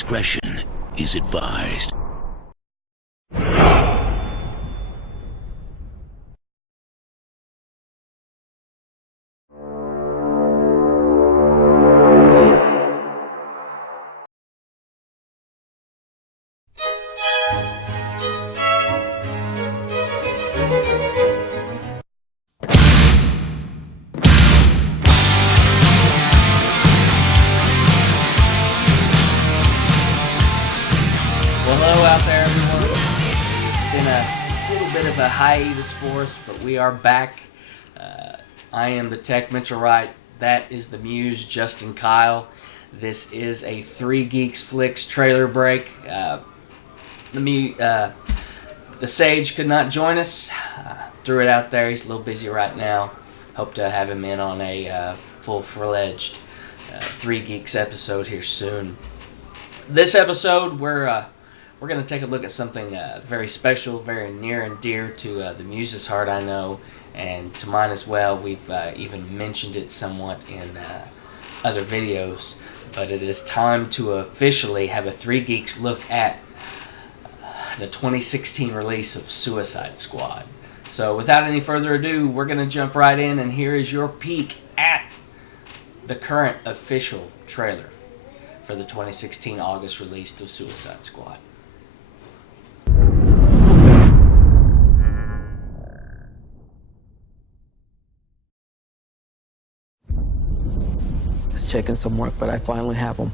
discretion is advised. A hiatus for us, but we are back. I am the Tech Mitchell Wright. That is the Muse, Justin Kyle. This is a 3 Geeks Flix trailer break. The Sage could not join us. Threw it out there. He's a little busy right now. Hope to have him in on a full-fledged 3 Geeks episode here soon. This episode, we're going to take a look at something very special, very near and dear to the Muse's heart, I know, and to mine as well. We've even mentioned it somewhat in other videos, but it is time to officially have a 3 Geeks look at the 2016 release of Suicide Squad. So without any further ado, we're going to jump right in, and here is your peek at the current official trailer for the 2016 August release of Suicide Squad. It's taken some work, but I finally have them.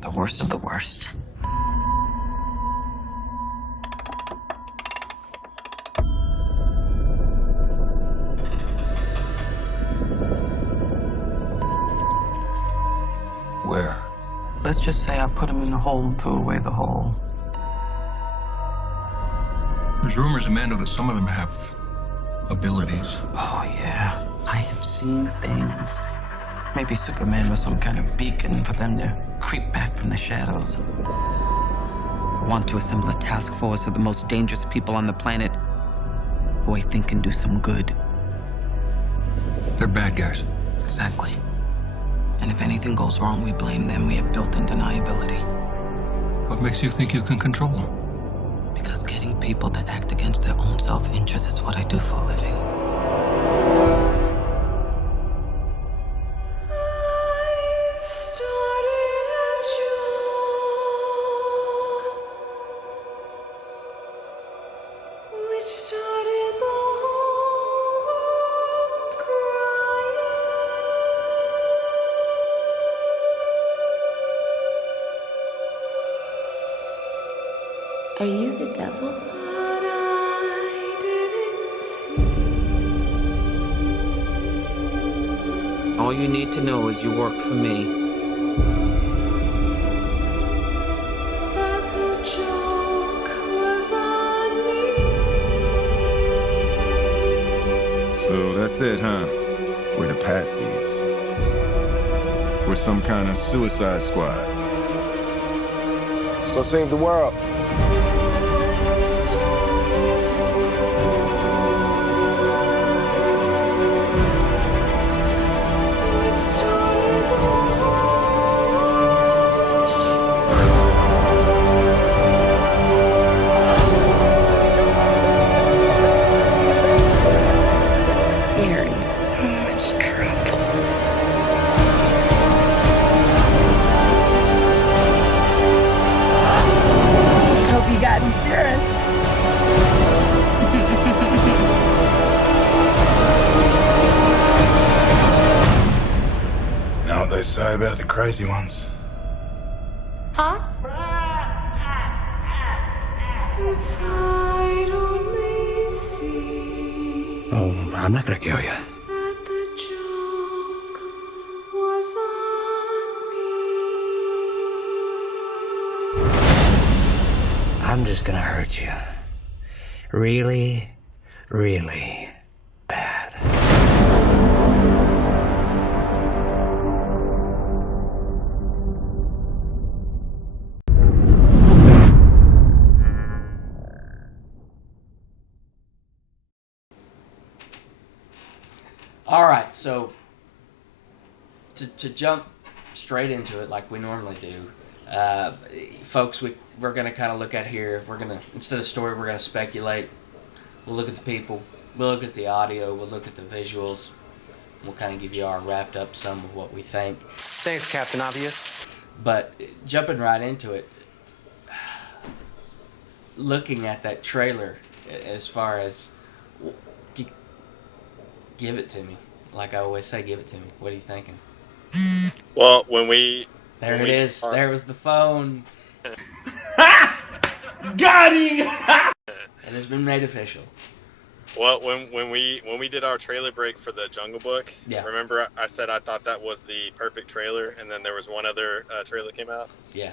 The worst of the worst. Where? Let's just say I put them in a hole and threw away the hole. There's rumors, Amanda, that some of them have abilities. Oh, yeah. I have seen things. Maybe Superman was some kind of beacon for them to creep back from the shadows. I want to assemble a task force of the most dangerous people on the planet who I think can do some good. They're bad guys. Exactly. And if anything goes wrong, we blame them. We have built-in deniability. What makes you think you can control them? Because getting people to act against their own self-interest is what I do for a living. Are you the devil? All you need to know is you work for me. So that's it, huh? We're the patsies. We're some kind of suicide squad. Let's go save the world. You're in so much trouble. Hope you got insurance. Know what they say about the crazy ones? Huh? If I'd only see Oh, I'm not gonna kill you. that the joke was on me. I'm just gonna hurt you. Really, really bad. All right, so to jump straight into it like we normally do, Folks, we're going to kind of look at here. We're going to, instead of story, we're going to speculate. We'll look at the people. We'll look at the audio. We'll look at the visuals. We'll kind of give you our wrapped up sum of what we think. Thanks, Captain Obvious. But jumping right into it, looking at that trailer, as far as give it to me, like I always say, give it to me. What are you thinking? Well, when we there it is. There was the phone. Got him! It has been made official. Well, when we did our trailer break for the Jungle Book, Yeah. Remember I said I thought that was the perfect trailer, and then there was one other trailer that came out. Yeah.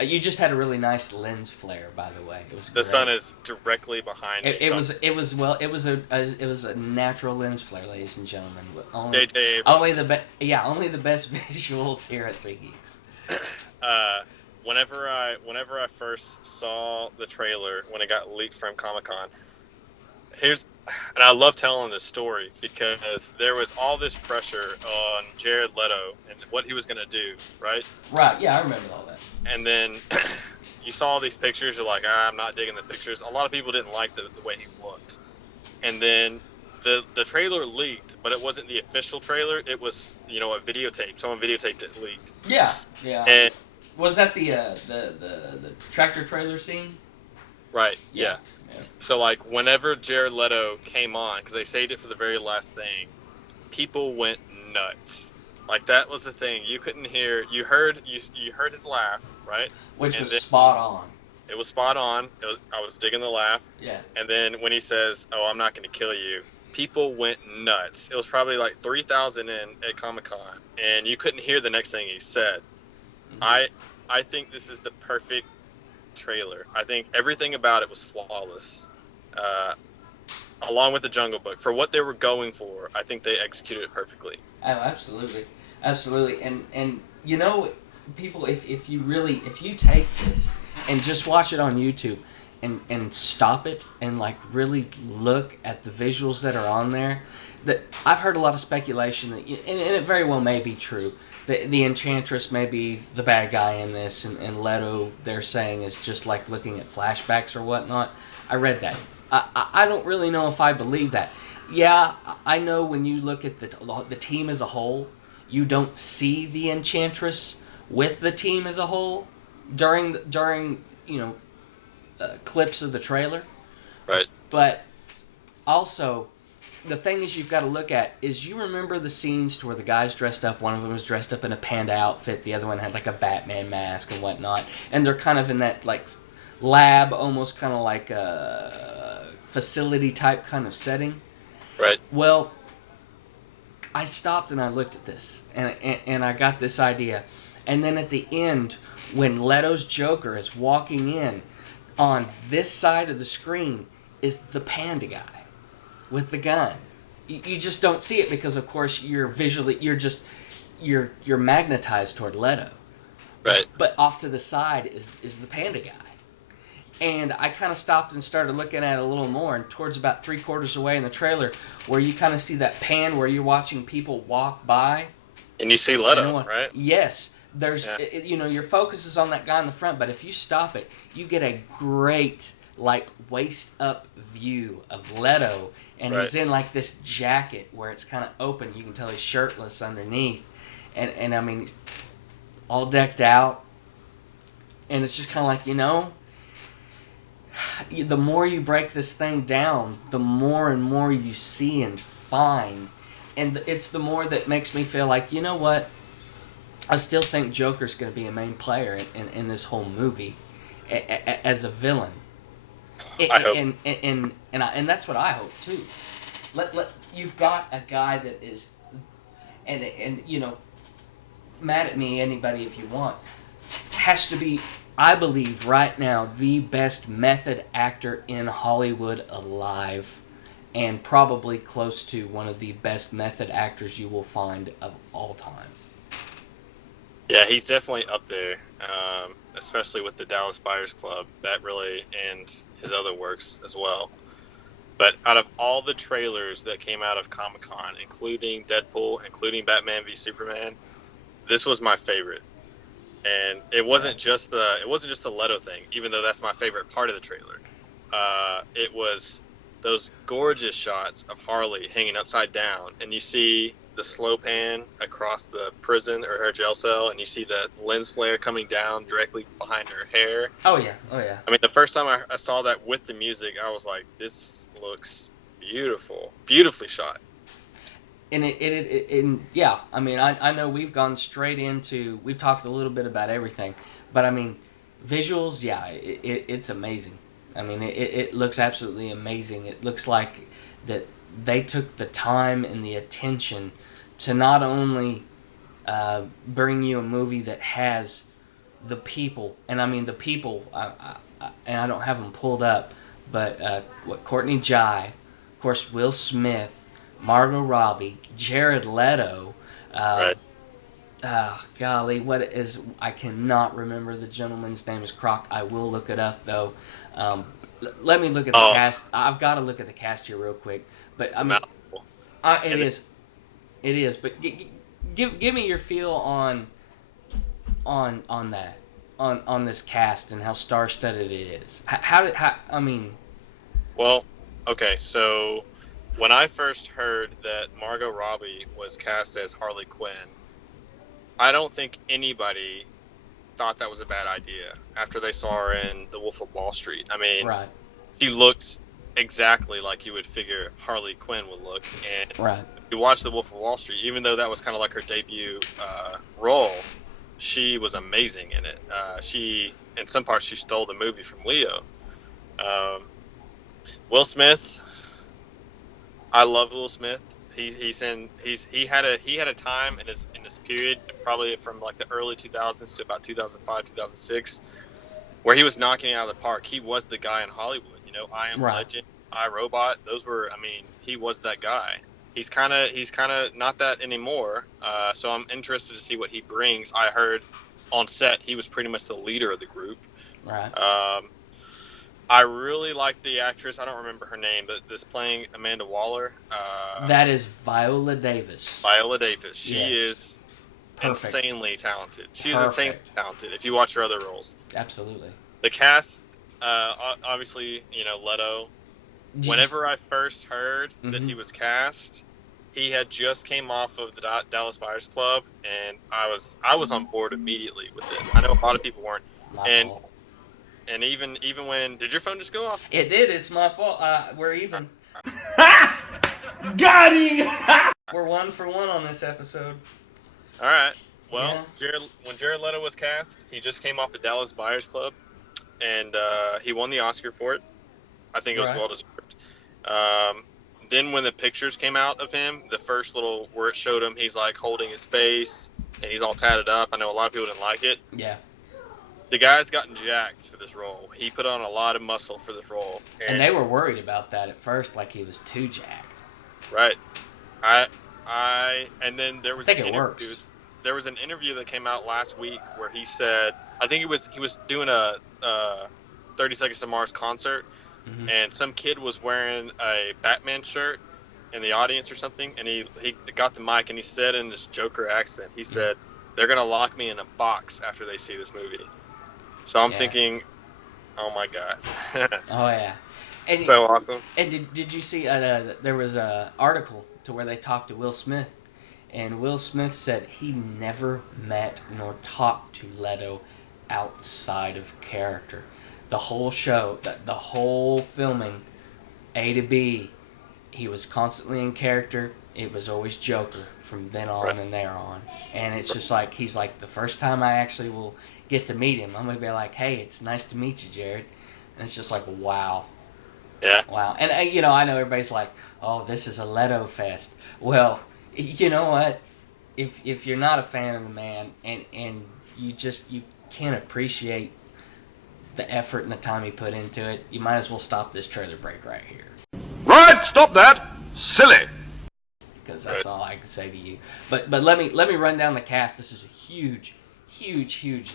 You just had a really nice lens flare, by the way. It was The great. sun is directly behind me. It was a natural lens flare, ladies and gentlemen. JJ Only the best visuals here at 3 Geeks. Whenever I first saw the trailer when it got leaked from Comic-Con, and I love telling this story because there was all this pressure on Jared Leto and what he was going to do, right? Right, yeah, I remember all that. And then you saw all these pictures, you're like, I'm not digging the pictures. A lot of people didn't like the way he looked. And then the trailer leaked, but it wasn't the official trailer. It was, a videotape. Someone videotaped it leaked. Yeah. And was that the tractor trailer scene? Right, yeah. So, whenever Jared Leto came on, because they saved it for the very last thing, people went nuts. That was the thing. You couldn't hear. You heard his laugh, right? Which was spot on. It was spot on. I was digging the laugh. Yeah. And then when he says, "Oh, I'm not going to kill you," people went nuts. It was probably 3,000 in at Comic-Con, and you couldn't hear the next thing he said. Mm-hmm. I think this is the perfect trailer. I think everything about it was flawless, along with the Jungle Book. For what they were going for, I think they executed it perfectly. Oh, absolutely, and people, if you take this and just watch it on YouTube and stop it and really look at the visuals that are on there, that I've heard a lot of speculation that, and it very well may be true. The Enchantress may be the bad guy in this, and Leto, they're saying, is just looking at flashbacks or whatnot. I read that. I don't really know if I believe that. Yeah, I know when you look at the team as a whole, you don't see the Enchantress with the team as a whole during clips of the trailer. Right. But also, the thing is you've got to look at is, you remember the scenes to where the guy's dressed up, one of them was dressed up in a panda outfit, the other one had a Batman mask and whatnot, and they're kind of in that lab, almost kind of like a facility type kind of setting. Right. Well, I stopped and I looked at this, and I got this idea. And then at the end, when Leto's Joker is walking in, on this side of the screen is the panda guy with the gun. You just don't see it because, of course, you're magnetized toward Leto. Right. But off to the side is the panda guy. And I kind of stopped and started looking at it a little more, and towards about 3/4 away in the trailer, where you kind of see that pan where you're watching people walk by. And you see Leto, right? Yes. There's, your focus is on that guy in the front, but if you stop it, you get a great, waist up view of Leto, and he's in this jacket where it's kind of open. You can tell he's shirtless underneath, and I mean, he's all decked out, and it's just kind of the more you break this thing down, the more and more you see and find, and it's the more that makes me feel like, you know what, I still think Joker's going to be a main player in this whole movie as a villain. I hope. And that's what I hope too. You've got a guy that is, and mad at me, anybody if you want, has to be, I believe right now, the best method actor in Hollywood alive, and probably close to one of the best method actors you will find of all time. Yeah, he's definitely up there, especially with the Dallas Buyers Club. That really, and his other works as well. But out of all the trailers that came out of Comic-Con, including Deadpool, including Batman v Superman, this was my favorite. And it wasn't just the Leto thing, even though that's my favorite part of the trailer. It was those gorgeous shots of Harley hanging upside down, and you see the slow pan across the prison or her jail cell, and you see the lens flare coming down directly behind her hair. Oh yeah. I mean, the first time I saw that with the music, I was like, this looks beautiful, beautifully shot. And yeah, I mean, I know we've gone straight into, we've talked a little bit about everything, but I mean, visuals, yeah, it's amazing. I mean, it looks absolutely amazing. It looks like that they took the time and the attention to not only bring you a movie that has the people, and I mean the people, and I don't have them pulled up, but Courtney Jai, of course, Will Smith, Margot Robbie, Jared Leto, Right. Golly, what is, I cannot remember the gentleman's name is Croc. I will look it up though. Let me look at the cast. I've got to look at the cast here real quick. But It's I a mean, mouthful. it is. But give me your feel on that, on this cast and how star-studded it is. I mean. Well, okay, so when I first heard that Margot Robbie was cast as Harley Quinn, I don't think anybody thought that was a bad idea after they saw her in The Wolf of Wall Street. I mean, Right. she looked exactly like you would figure Harley Quinn would look. And Right. if you watch The Wolf of Wall Street, even though that was kind of like her debut role, she was amazing in it. In some parts, she stole the movie from Leo. Will Smith, I love Will Smith. He had a time in his period, probably from like the early 2000s to about 2005, 2006, where he was knocking it out of the park. He was the guy in Hollywood, you know, I Am Legend, I, Robot. Those were, I mean, he was that guy. He's kind of not that anymore. So I'm interested to see what he brings. I heard on set he was pretty much the leader of the group. Right. I really like the actress. I don't remember her name, but this playing Amanda Waller. That is Viola Davis. Viola Davis. She Yes. is Perfect. insanely talented. She is Perfect. insanely talented. If you watch her other roles, Absolutely. the cast, obviously, you know, Leto. Whenever I first heard that he was cast, he had just came off of the Dallas Buyers Club, and I was on board immediately with it. I know a lot of people weren't. My fault. And even when, did your phone just go off? It did. It's my fault. We're even. Got him! We're 1 for 1 on this episode. All right. Well, Yeah. when Jared Leto was cast, he just came off the Dallas Buyers Club, and he won the Oscar for it. I think it was well deserved. Then when the pictures came out of him, the first little where it showed him, he's like holding his face, and he's all tatted up. I know a lot of people didn't like it. Yeah. The guy's gotten jacked for this role. He put on a lot of muscle for this role. And they were worried about that at first, like he was too jacked. Right. And then there was I think it works. There was an interview that came out last week where he said, I think he was doing a 30 Seconds to Mars concert, and some kid was wearing a Batman shirt in the audience or something, and he got the mic and he said in his Joker accent, he said, "They're gonna lock me in a box after they see this movie." So I'm thinking, oh my god. Oh yeah. And so awesome. And did you see there was a article to where they talked to Will Smith, and Will Smith said he never met nor talked to Leto outside of character. The whole show, the whole filming, A to B, he was constantly in character. It was always Joker from then on and there on. And it's just like, he's like, the first time I actually will get to meet him, I'm going to be like, hey, it's nice to meet you, Jared. And it's just like, wow. Yeah. Wow. And, I know everybody's like, oh, this is a Leto fest. Well, you know what? If you're not a fan of the man and you can't appreciate the effort and the time he put into it, you might as well stop this trailer break right here. Right, stop that. Silly. Because that's all I can say to you. But let me run down the cast. This is a huge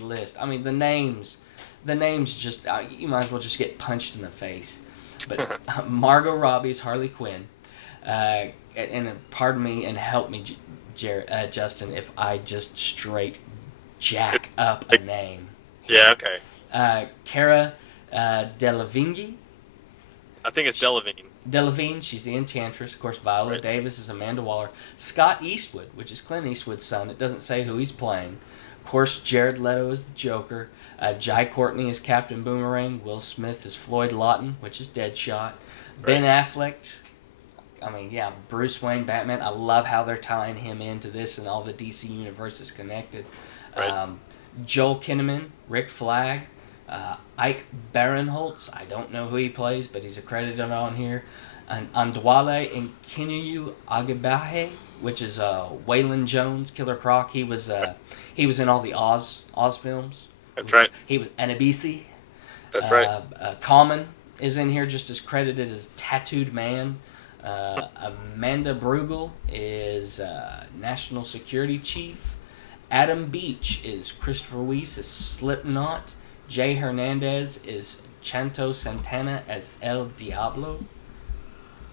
list. I mean, the names just, you might as well just get punched in the face. But Margot Robbie's Harley Quinn, and pardon me and help me, Justin, if I just straight jack up a name. Yeah, okay. Cara Delevingne. I think it's Delevingne. Delevingne, she's the Enchantress. Of course, Viola Davis is Amanda Waller. Scott Eastwood, which is Clint Eastwood's son. It doesn't say who he's playing. Of course, Jared Leto is the Joker. Jai Courtney is Captain Boomerang. Will Smith is Floyd Lawton, which is Deadshot. Ben Affleck, Bruce Wayne, Batman. I love how they're tying him into this and all the DC universe is connected. Right. Joel Kinnaman, Rick Flag. Ike Barinholtz, I don't know who he plays, but he's accredited on here. And Andwale and Kinyu Agabahe, which is Waylon Jones, Killer Croc. He was in all the Oz films. That's right. He was Anabisi. That's right. Common is in here just as credited as Tattooed Man. Amanda Brugel is National Security Chief. Adam Beach is Christopher Weiss as Slipknot. Jay Hernandez is Chanto Santana as El Diablo.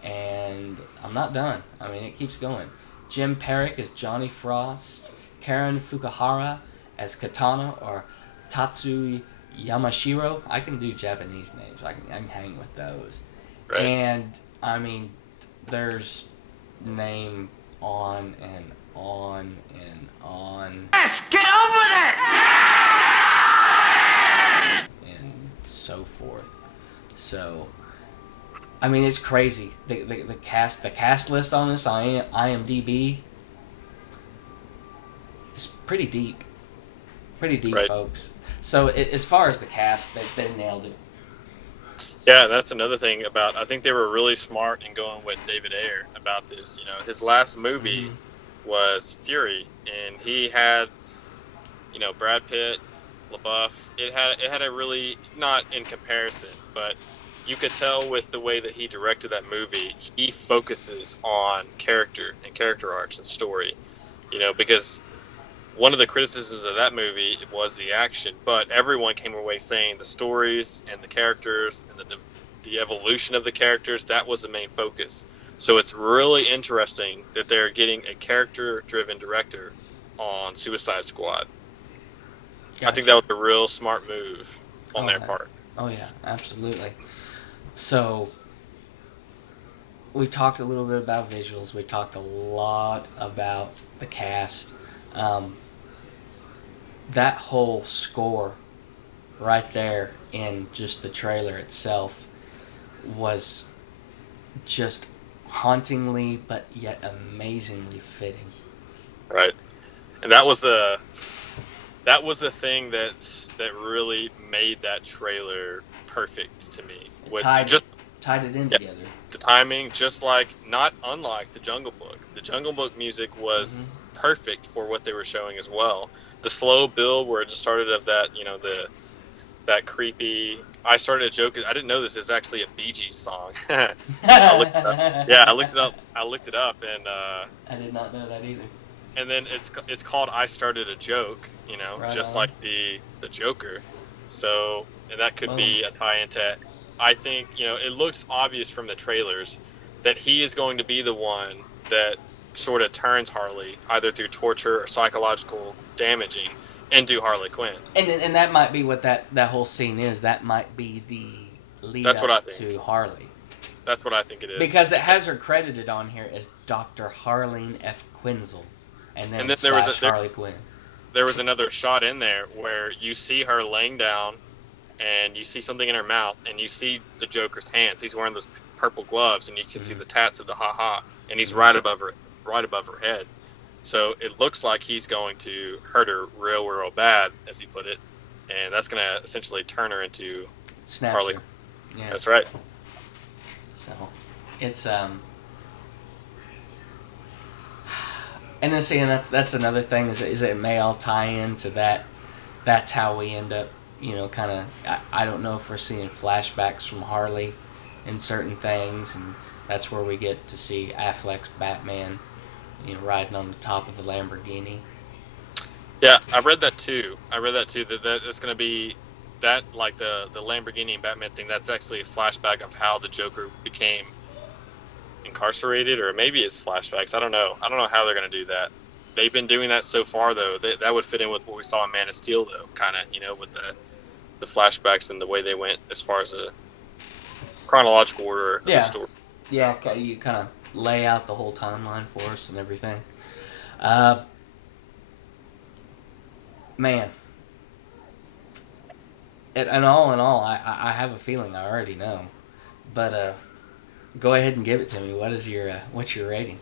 And I'm not done. I mean, it keeps going. Jim Perrick as Johnny Frost. Karen Fukuhara as Katana or Tatsu Yamashiro. I can do Japanese names. I can hang with those. Right. And, I mean, there's name on and on and on. Let's get over there! And so forth. So, I mean, it's crazy. The cast list on this IMDb is pretty deep. Pretty deep, right. folks. So, as far as the cast, they nailed it. Yeah, that's another thing about. I think they were really smart in going with David Ayer about this. You know, his last movie was Fury, and he had, Brad Pitt, LaBeouf. It had a really, not in comparison, but you could tell with the way that he directed that movie, he focuses on character and character arcs and story. Because one of the criticisms of that movie was the action, but everyone came away saying the stories and the characters and the evolution of the characters, that was the main focus. So it's really interesting that they're getting a character-driven director on Suicide Squad. Gotcha. I think that was a real smart move on their part. Oh, yeah, absolutely. So, we talked a little bit about visuals. We talked a lot about the cast. That whole score right there in just the trailer itself was just hauntingly but yet amazingly fitting. Right. And that was the thing that really made that trailer perfect to me. Was tied it in together. The timing, just not unlike the Jungle Book. The Jungle Book music was perfect for what they were showing as well. The slow build where it just started of that, that creepy. I started a joke. I didn't know this is actually a Bee Gees song. I looked it up. Yeah, I looked it up, and I did not know that either. And then it's called "I Started a Joke," right just on. like the Joker. So, and that could be a tie-into. I think it looks obvious from the trailers that he is going to be the one that sort of turns Harley either through torture or psychological damaging into Harley Quinn. And that might be what that whole scene is. That might be the lead That's what I up think. to Harley. That's what I think it is. Because it has her credited on here as Dr. Harleen F. Quinzel. And then there was Harley Quinn. There was another shot in there where you see her laying down and you see something in her mouth and you see the Joker's hands. He's wearing those purple gloves and you can see the tats of the ha-ha. And he's right above her head. So it looks like he's going to hurt her real bad, as he put it. And that's going to essentially turn her into Harley. Yeah. That's right. So it's and then seeing that's another thing is it may all tie into that. That's how we end up, kind of. I don't know if we're seeing flashbacks from Harley in certain things, and that's where we get to see Affleck's Batman, riding on the top of the Lamborghini. Yeah, I read that too. That it's going to be that, like the Lamborghini and Batman thing. That's actually a flashback of how the Joker became incarcerated, or maybe it's flashbacks. I don't know how they're going to do that. they've been doing that so far, though. That would fit in with what we saw in Man of Steel, though, kind of, with the flashbacks and the way they went as far as the chronological order of the story. Yeah, you kind of lay out the whole timeline for us and everything. Man. And all in all, I have a feeling I already know. But go ahead and give it to me. What's your rating?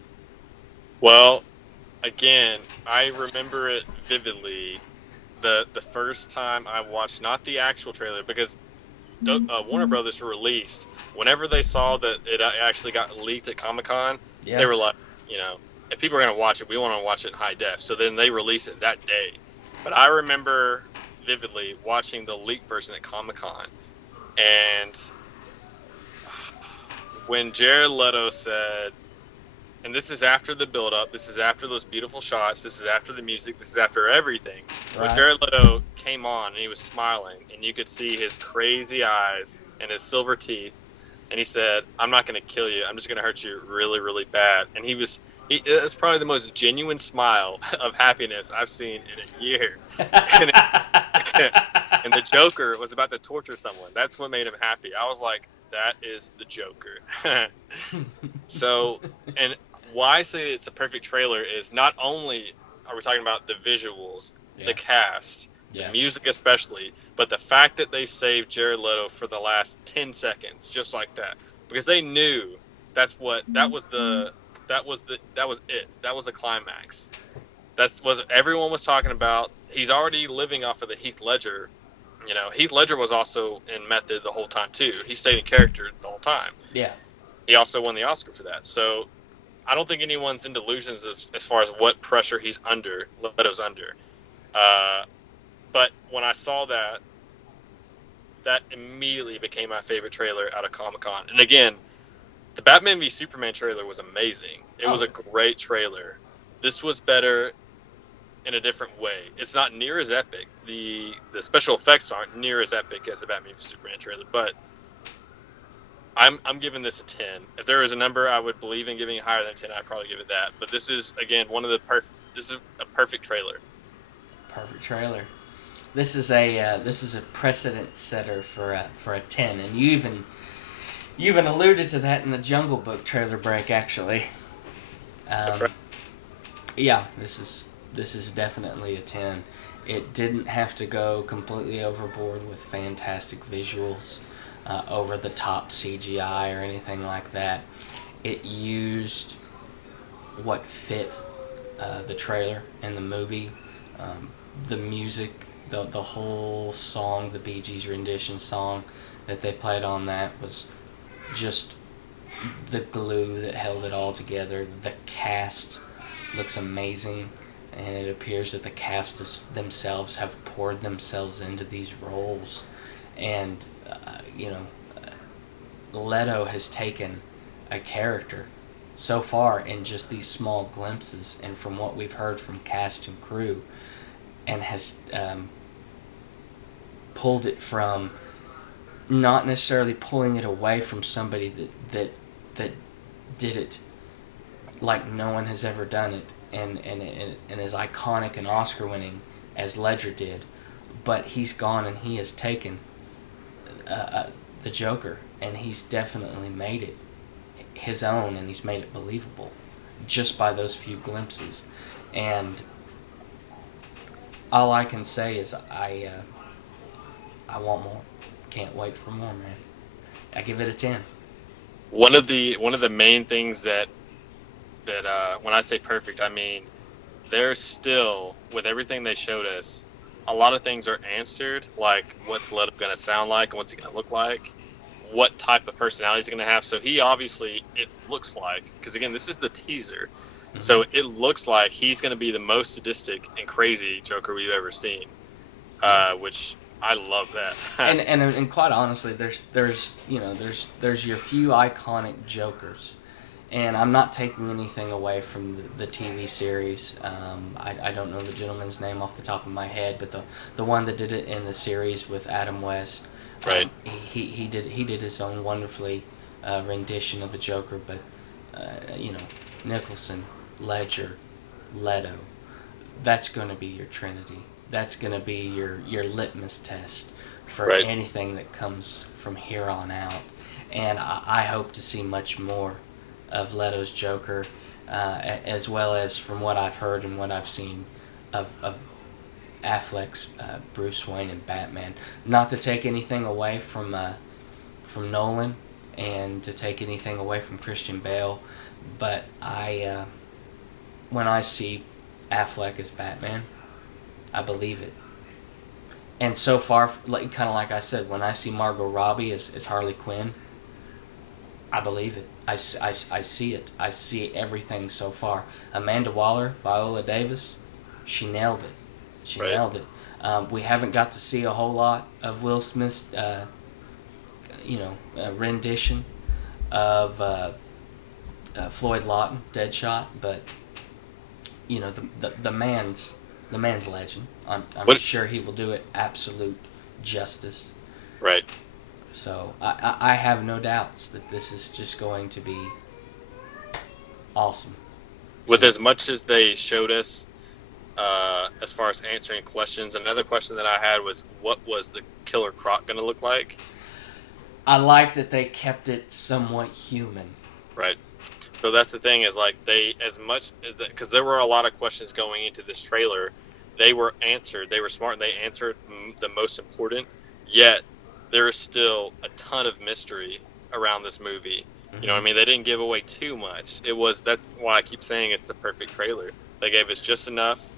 Well, again, I remember it vividly. The first time I watched, not the actual trailer, because Warner Brothers released, whenever they saw that it actually got leaked at Comic-Con, they were like, if people are going to watch it, we want to watch it in high def. So then they released it that day. But I remember vividly watching the leaked version at Comic-Con. And when Jared Leto said, and this is after the build-up, this is after those beautiful shots, this is after the music, this is after everything. Right. When Jared Leto came on and he was smiling, and you could see his crazy eyes and his silver teeth, and he said, "I'm not going to kill you, I'm just going to hurt you really, really bad." And it's probably the most genuine smile of happiness I've seen in a year. And the Joker was about to torture someone. That's what made him happy. I was like, that is the Joker. So, and why I say it's a perfect trailer is not only are we talking about the visuals, the cast, the music especially, but the fact that they saved Jared Leto for the last 10 seconds, just like that, because they knew that was it. That was the climax. That's what everyone was talking about. He's already living off of the Heath Ledger. Heath Ledger was also in Method the whole time too. He stayed in character the whole time. Yeah. He also won the Oscar for that. So I don't think anyone's in delusions as far as what pressure Leto's under. But when I saw that immediately became my favorite trailer out of Comic-Con. And again, the Batman v Superman trailer was amazing. It was a great trailer. This was better in a different way. It's not near as epic. The special effects aren't near as epic as the Batman v Superman trailer, but I'm giving this a 10. If there was a number I would believe in giving it higher than 10, I'd probably give it that. But this is, again, this is a perfect trailer. Perfect trailer. This is a precedent setter for a 10, and you even alluded to that in the Jungle Book trailer break, actually. That's right. Yeah, this is definitely a 10. It didn't have to go completely overboard with fantastic visuals, over the top CGI or anything like that. It used what fit the trailer and the movie. The music, the whole song, the Bee Gees rendition song that they played on that was just the glue that held it all together. The cast looks amazing, and it appears that the cast themselves have poured themselves into these roles. And, Leto has taken a character so far in just these small glimpses, and from what we've heard from cast and crew, and has pulled it from, not necessarily pulling it away from somebody that did it like no one has ever done it, and as iconic and Oscar winning as Ledger did, but he's gone and he has taken the Joker, and he's definitely made it his own, and he's made it believable just by those few glimpses. And all I can say is I want more. Can't wait for more, man. I give it a 10. One of the main things that when I say perfect, I mean there's still, with everything they showed us, a lot of things are answered, like what's Leto going to sound like and what's he going to look like, what type of personality he's going to have. So he obviously, it looks like, because again, this is the teaser, so it looks like he's going to be the most sadistic and crazy Joker we've ever seen, which I love that. and quite honestly, there's your few iconic Jokers, and I'm not taking anything away from the TV series. I don't know the gentleman's name off the top of my head, but the one that did it in the series with Adam West, right? He did his own wonderfully rendition of the Joker, but Nicholson, Ledger, Leto, that's going to be your Trinity. That's going to be your litmus test for Right. anything that comes from here on out. And I hope to see much more of Leto's Joker, as well as from what I've heard and what I've seen of Affleck's Bruce Wayne and Batman. Not to take anything away from Nolan and to take anything away from Christian Bale, but when I see Affleck as Batman, I believe it. And so far, kind of like I said, when I see Margot Robbie as Harley Quinn, I believe it. I see it. I see everything so far. Amanda Waller, Viola Davis, she nailed it. She Right. nailed it. We haven't got to see a whole lot of Will Smith's, rendition of Floyd Lawton, Deadshot, but the man's legend. I'm sure he will do it absolute justice. Right. So I have no doubts that this is just going to be awesome. With as much as they showed us, as far as answering questions, another question that I had was, what was the Killer Croc going to look like? I like that they kept it somewhat human. Right. So that's the thing, is like because there were a lot of questions going into this trailer, they were answered. They were smart and they answered the most important. Yet there is still a ton of mystery around this movie. Mm-hmm. You know what I mean? They didn't give away too much. That's why I keep saying it's the perfect trailer. They gave us just enough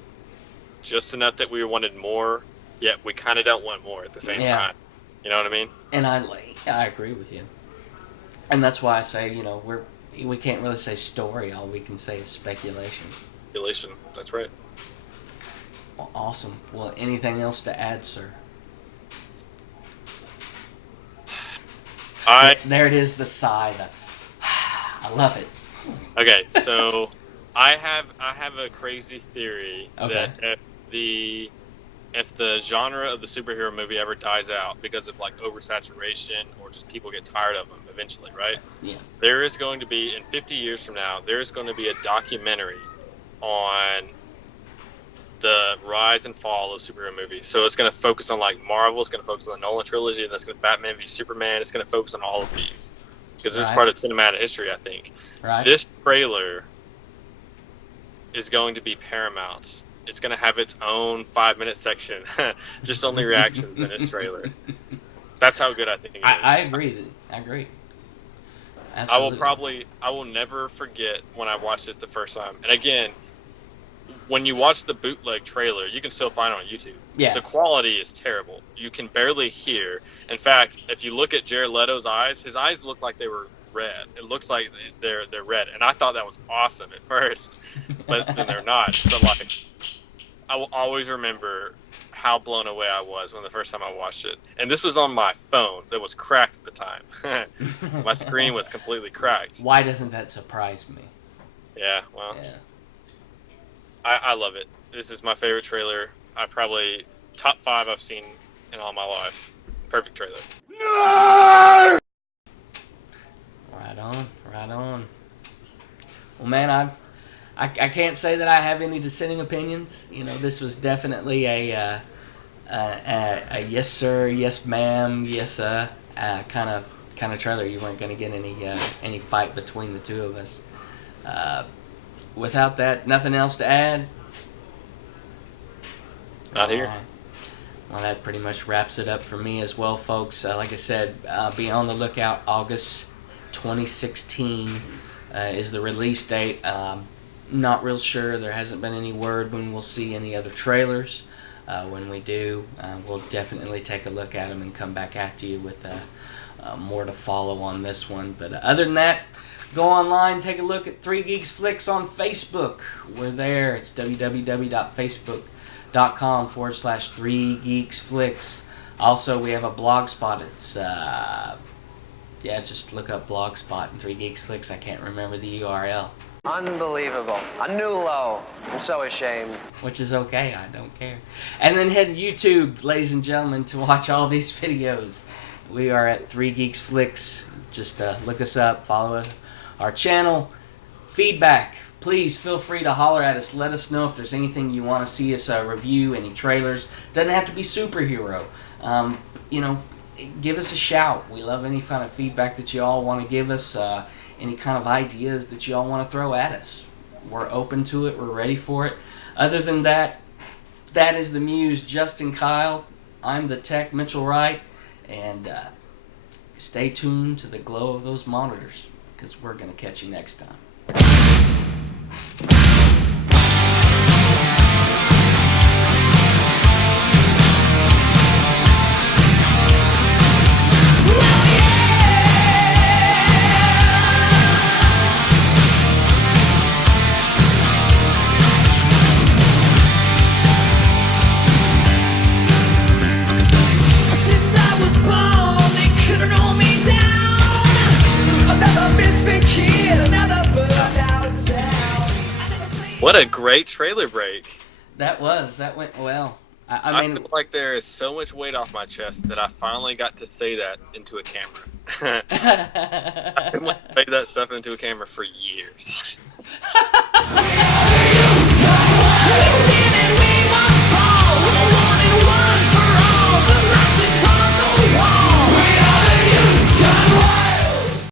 that we wanted more, yet we kind of don't want more at the same time. You know what I mean? And I agree with you. And that's why I say, we can't really say story. All we can say is speculation. Speculation. That's right. Well, awesome. Well, anything else to add, sir? There it is, the sigh. I love it. Okay, so I have a crazy theory that if the genre of the superhero movie ever dies out because of like oversaturation or just people get tired of them eventually, right? Yeah. There is going to be, in 50 years from now, there is going to be a documentary on the rise and fall of superhero movies. So it's going to focus on like Marvel, it's going to focus on the Nolan trilogy, and that's going to Batman v Superman. It's going to focus on all of these because this is part of cinematic history, I think. Right. This trailer is going to be Paramount's. It's going to have its own 5-minute section, just only reactions in its trailer. That's how good I think it is. I agree. Absolutely. I will never forget when I watched this the first time. And again, when you watch the bootleg trailer, you can still find it on YouTube. Yeah. The quality is terrible. You can barely hear. In fact, if you look at Jared Leto's eyes, his eyes look like they were red. It looks like they're red. And I thought that was awesome at first, but then they're not. But like, I will always remember how blown away I was when the first time I watched it. And this was on my phone that was cracked at the time. My screen was completely cracked. Why doesn't that surprise me? Yeah, well. Yeah. I love it. This is my favorite trailer. Probably top 5 I've seen in all my life. Perfect trailer. No! Right on. Well, man, I can't say that I have any dissenting opinions. This was definitely a yes sir, yes ma'am, yes kind of trailer. You weren't going to get any fight between the two of us. Without that, nothing else to add? Not here. Well, that pretty much wraps it up for me as well, folks. Like I said, be on the lookout. August 2016 is the release date. Not real sure. There hasn't been any word when we'll see any other trailers. When we do, we'll definitely take a look at them and come back at you with more to follow on this one. But other than that, go online, take a look at 3 Geeks Flix on Facebook. We're there. It's www.facebook.com/3 Geeks Flix. Also, we have a blogspot. It's just look up Blogspot and 3 Geeks Flix. I can't remember the URL. Unbelievable. A new low. I'm so ashamed. Which is okay. I don't care. And then head to YouTube, ladies and gentlemen, to watch all these videos. We are at 3 Geeks Flix. Just look us up, follow our channel. Feedback. please feel free to holler at us. Let us know if there's anything you want to see us review, any trailers. Doesn't have to be superhero. Give us a shout. We love any kind of feedback that you all want to give us, any kind of ideas that you all want to throw at us. We're open to it. We're ready for it. Other than that, that is the Muse, Justin Kyle. I'm the tech, Mitchell Wright. And stay tuned to the glow of those monitors, because we're going to catch you next time. What a great trailer break. That went well. I feel like there is so much weight off my chest that I finally got to say that into a camera. I've been wanting to say that stuff into a camera for years.